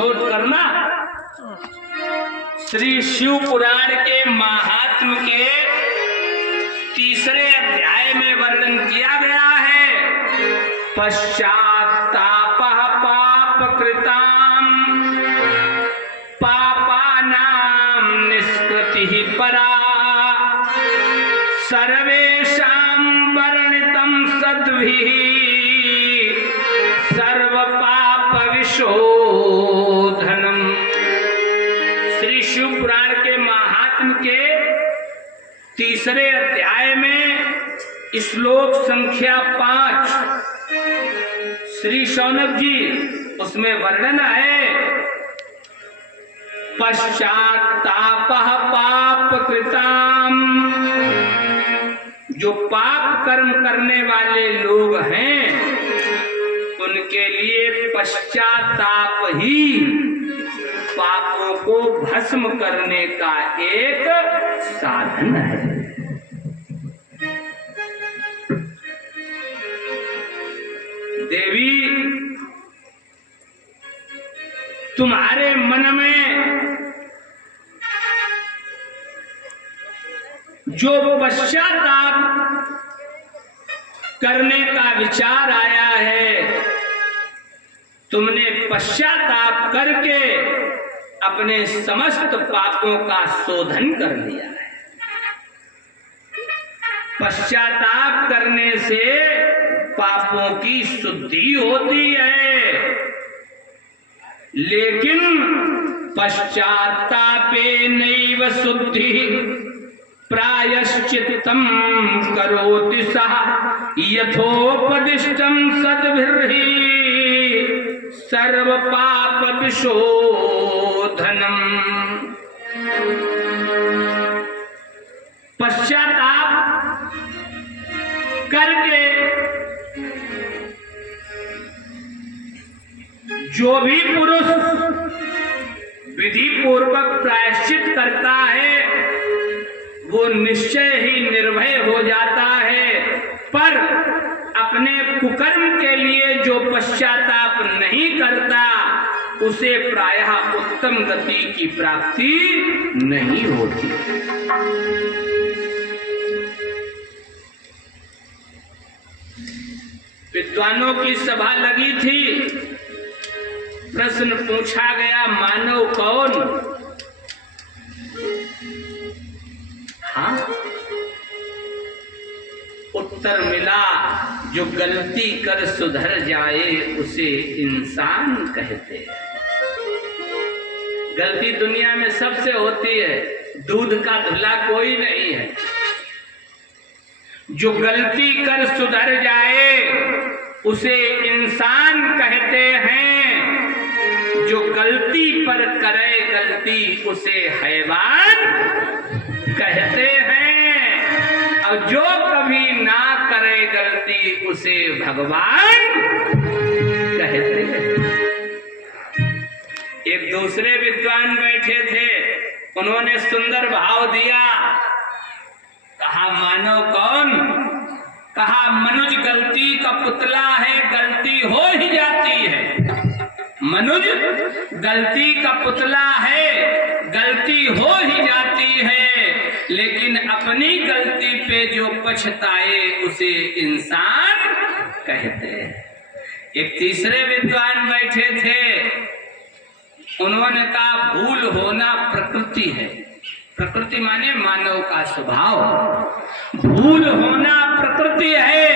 Note करना। श्री शिव पुराण के महात्म के तीसरे अध्याय में वर्णन किया गया है। पश्चात्तापः पापकृतां पापानां निष्कृतिः परा सर्वेषां वर्णितं सद्भिः सर्वपाप विशोधनम्। श्री शिव पुराण के महात्म के तीसरे अध्याय में श्लोक संख्या 5 श्री शौनक जी उसमें वर्णन है। पश्चात्तापः पापकृतां, जो पाप कर्म करने वाले लोग हैं उनके लिए पश्चाताप ही पापों को भस्म करने का एक साधन है। देवी, तुम्हारे मन में जो पश्चाताप करने का विचार आया है, तुमने पश्चाताप करके अपने समस्त पापों का शोधन कर लिया है। पश्चाताप करने से पापों की शुद्धि होती है, लेकिन पश्चातापे नैव शुद्धि प्रायश्चित्तं करोति सः यथोपदिष्टं सद्भिर्हि सर्वपाप विशोधनम्। पश्चाताप करके जो भी पुरुष विधि पूर्वक प्रायश्चित करता है वो निश्चय ही निर्भय हो जाता है, पर अपने कुकर्म के लिए जो पश्चाताप नहीं करता उसे प्रायः उत्तम गति की प्राप्ति नहीं होती। विद्वानों की सभा लगी थी, प्रश्न पूछा गया, मानव कौन? हाँ, उत्तर मिला, जो गलती कर सुधर जाए उसे इंसान कहते हैं। गलती दुनिया में सबसे होती है, दूध का धुला कोई नहीं है। जो गलती कर सुधर जाए उसे इंसान कहते हैं, जो गलती पर करे गलती उसे हैवान कहते हैं, और जो कभी ना करे गलती उसे भगवान कहते हैं। एक दूसरे विद्वान बैठे थे, उन्होंने सुंदर भाव दिया, कहा मानव कौन? कहा मनुज गलती का पुतला है, गलती हो ही जाती है। मनुज गलती का पुतला है, गलती हो ही जाती है, लेकिन अपनी गलती पे जो पछताए उसे इंसान कहते हैं। एक तीसरे विद्वान बैठे थे, उन्होंने कहा भूल होना प्रकृति है। प्रकृति माने मानव का स्वभाव। भूल होना प्रकृति है,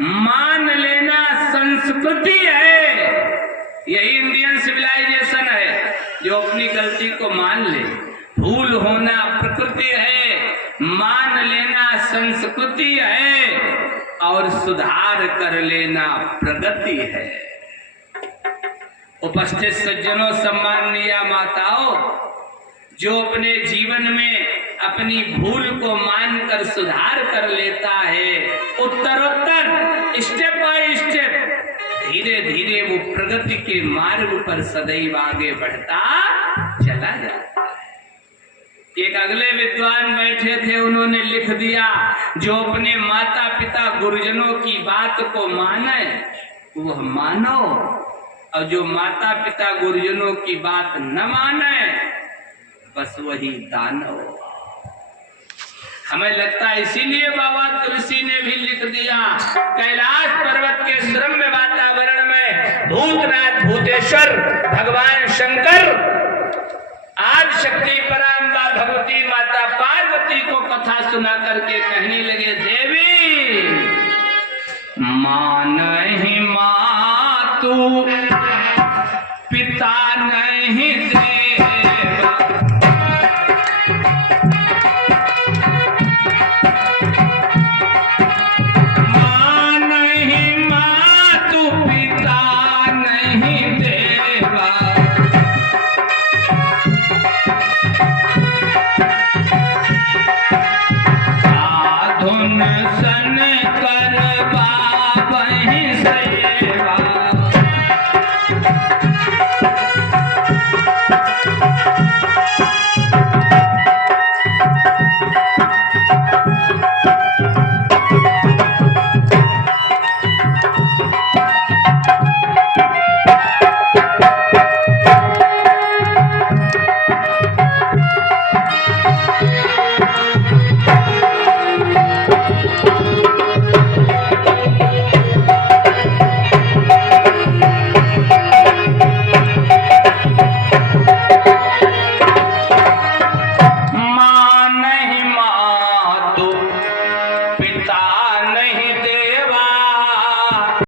मान लेना संस्कृति है। यही इंडियन सिविलाइजेशन है, जो अपनी गलती को मान ले। भूल होना प्रकृति है, मान लेना संस्कृति है, और सुधार कर लेना प्रगति है। उपस्थित सज्जनों, सम्माननीय माताओं, जो अपने जीवन में अपनी भूल को मानकर सुधार कर लेता है, उत्तरोत्तर स्टेप बाय स्टेप धीरे धीरे वो प्रगति के मार्ग पर सदैव आगे बढ़ता चला जाता है। एक अगले विद्वान बैठे थे, उन्होंने लिख दिया, जो अपने माता पिता गुरुजनों की बात को माने वह मानव, और जो माता पिता गुरुजनों की बात न माने बस वही दानव। हमें लगता है इसीलिए बाबा तुलसी ने भी लिख दिया, कैलाश पर्वत के श्रम्य वातावरण में भूतनाथ भूतेश्वर भगवान शंकर आदि शक्ति पराम्बा भगवती माता पार्वती को कथा सुना करके कहने लगे, देवी मान ही मातु पिता न